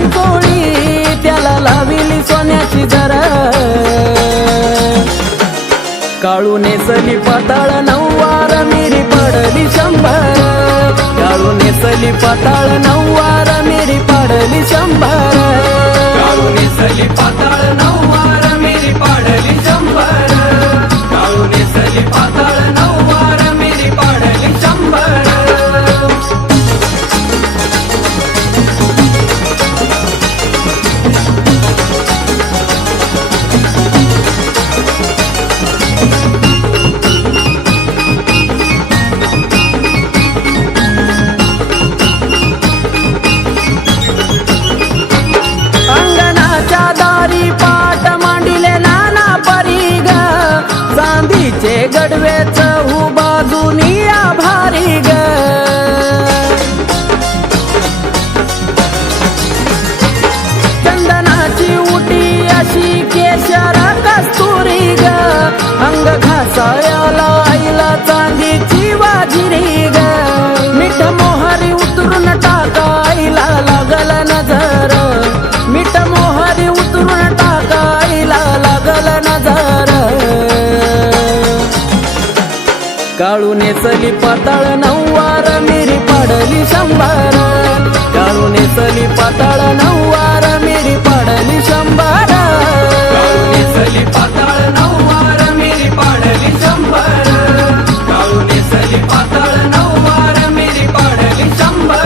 खांचोळी त्याला लाविली सोन्याची जरा काळू नेसली पाताळ नऊवार मिरी पडली 100 काळू नेसली पाताळ नऊवार मिरी पडली 100 काळू नेसली पाताळ नऊवार मिरी पडली 100 काळू नेसली पाताळ नऊवार मिरी पडली 100 चांदीचे गडवेच बाजूनी आभारी ग चंदनाची उटी अशी केशर कस्तुरी ग अंग घासायला आईला चांदीची वाजिरी ग मीठ मोहरी उतरून टाका आईला लागल नजर मीठ मोहरी उतरून टाका आईला लागल नजर काळू नेसली पाताळ नऊवार मिरी पडली 100 काळू नेसली पाताळ नऊवार मिरी पडली 100 काळू नेसली पाताळ नऊवार मिरी पडली 100 काळू नेसली पाताळ नऊवार मिरी पडली 100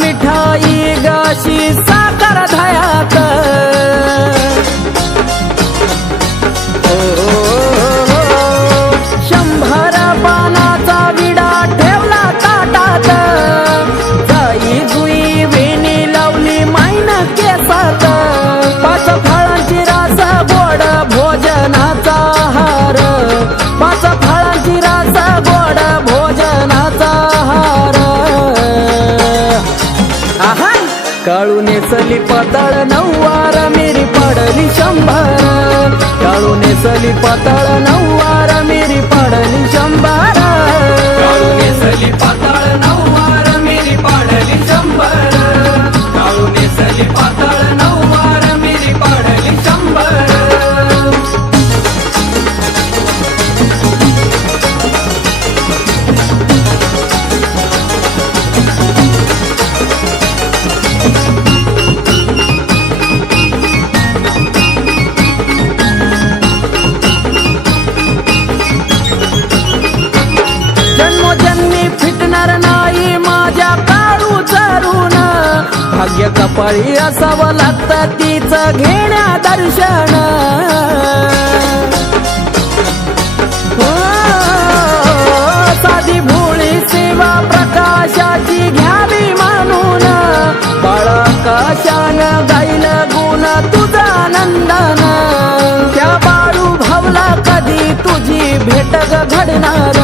मिठाई गाशी साखर धयात शंभर पानाचा विडा ठेवला ताटात जाई जुई वेणी लावली माईन केसात 5 फळांची रास गोड भोजनाचा हार 5 फळांची रास गोड भोजनाचा हार काळू नेसली पाताळ नऊवार मिरी पडली 100 काळू नेसली पाताळ नऊवार मिरी पडली 100 काळू नेसली पाताळ नऊवार मिरी पडली 100 काळू नेसली पाताळ नऊवार मिरी पडली 100 जन्मोजन्मी फिटणार नाही माझ्या काळू चरून भाग्य कपाळी असावं लागतं तिचं घेण्या दर्शन साधी भोळी सेवा प्रकाशाची घ्यावी मानून बाळा काशान गाईल गुण तुझा नंदन त्या बाळू भावला कधी तुझी भेट ग घडणार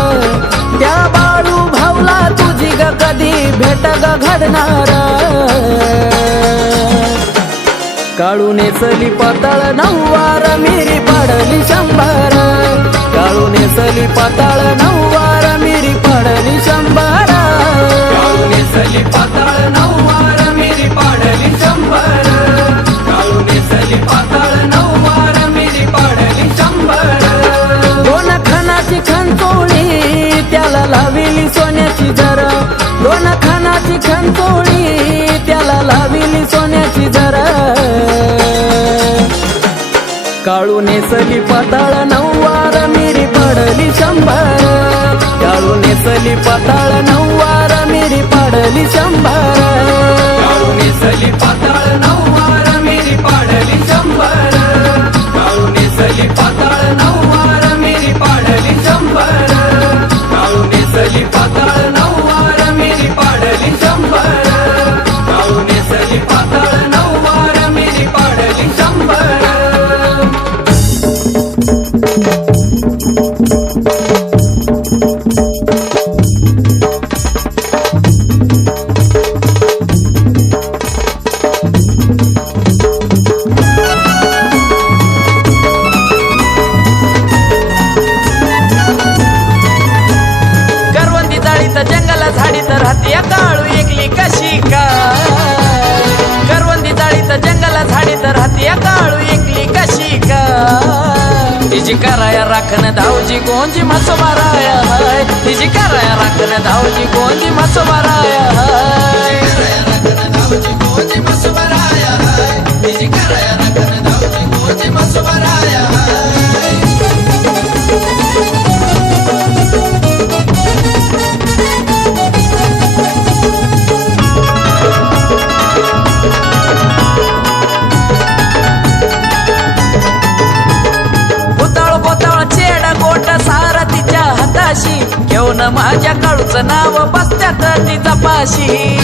त्या बाळू भावला तुझी ग कधी भेट ग घडणार काळू नेसली पाताळ नऊवार मिरी पडली 100 काळू नेसली पाताळ नऊवार मिरी पडली 100 काळू नेसली पाताळ नऊवार मिरी पडली 100 काळू नेसली पाताळ नऊवार मिरी पडली 100 दोन खानाची खांचोळी त्याला लाविली सोन्याची जरा 2 खानाची खांचोळी त्याला लाविली सोन्याची जरा काळू नेसली पाताळ नऊवार मिरी पडली 100 काळू नेसली पाताळ नऊवार मिरी पडली 100 काळू नेसली पाताळ नऊवार मिरी पडली 100 काळू नेसली पाताळ नऊवार मिरी पडली 100 काळू नेसली पाताळ नऊवार मिरी पडली 100 काळू नेसली पाताळ नऊवार मिरी पडली 100 राहते या काळू एकली कशी काय करवंदी जाळीत जंगला झाडीत राहते या काळू एकली कशी काय तिची कराया राखण धावजी गोंजी मसोबाराया हाय तिची कराया राखण धावजी गोंजी मसोबाराया हाय घेऊन माझ्या काळूचं नाव बसत्यात तिचा पाशी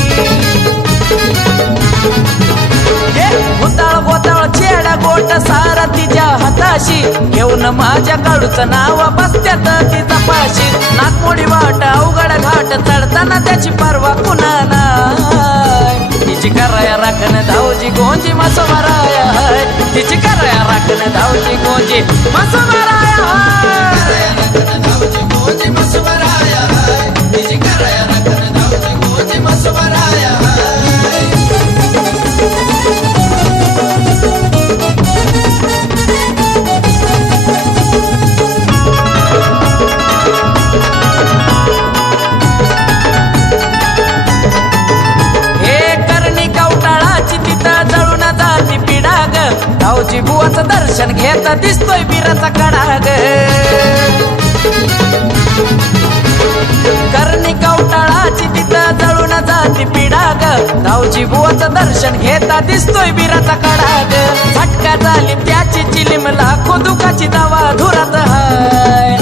भुताळ भोताळ चेडा गोट सारा तिच्या हाताशी घेऊन माझ्या काळूचं नाव बसत्यात तिचा पाशी नागमोडी वाट अवघड घाट चढताना त्याची परवा कुणा नाही तिची कराया राखण धावजी गोंजी मसोबाराया हाय तिची कराया राखण धावजी गोंजी मसोबाराया हाय धावजी बुवाचं दर्शन घेता दिसतोय बिराचा कडाग करणी कवटाळाची तिथं जळून जाती पिडाग धावजी बुवाचं दर्शन घेता दिसतोय बिराचा कडाग झटका झाली त्याची चिलीम लाखो दुखाची दवा धुरात हाय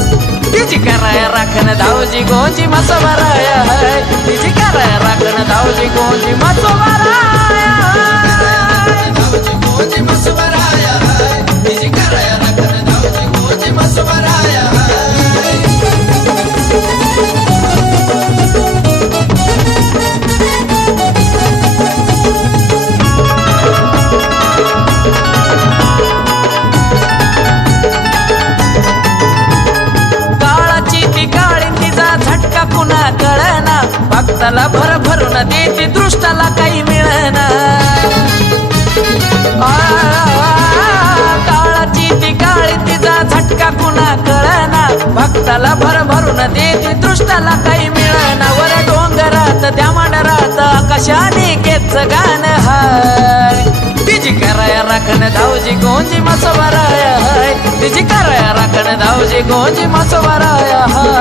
तिची कराया राखण धावजी गोंजी मसोबाराया हाय तिची कराया राखण धावजी गोंजी मसोबाराया कळना भक्ताला भर भरून देते दृष्टाला काही मिळना काळाची ती काळी तिचा झटका कुणा कळना भक्ताला भर भरून देते दृष्टाला काही मिळना वर डोंगरात त्या मांडरात आकाशाने केच गाण हाय तिची कराया राखण धावजी गोंजी मसोबाराया हाय तिची कराया राखण धावजी गोंजी मसोबाराया हाय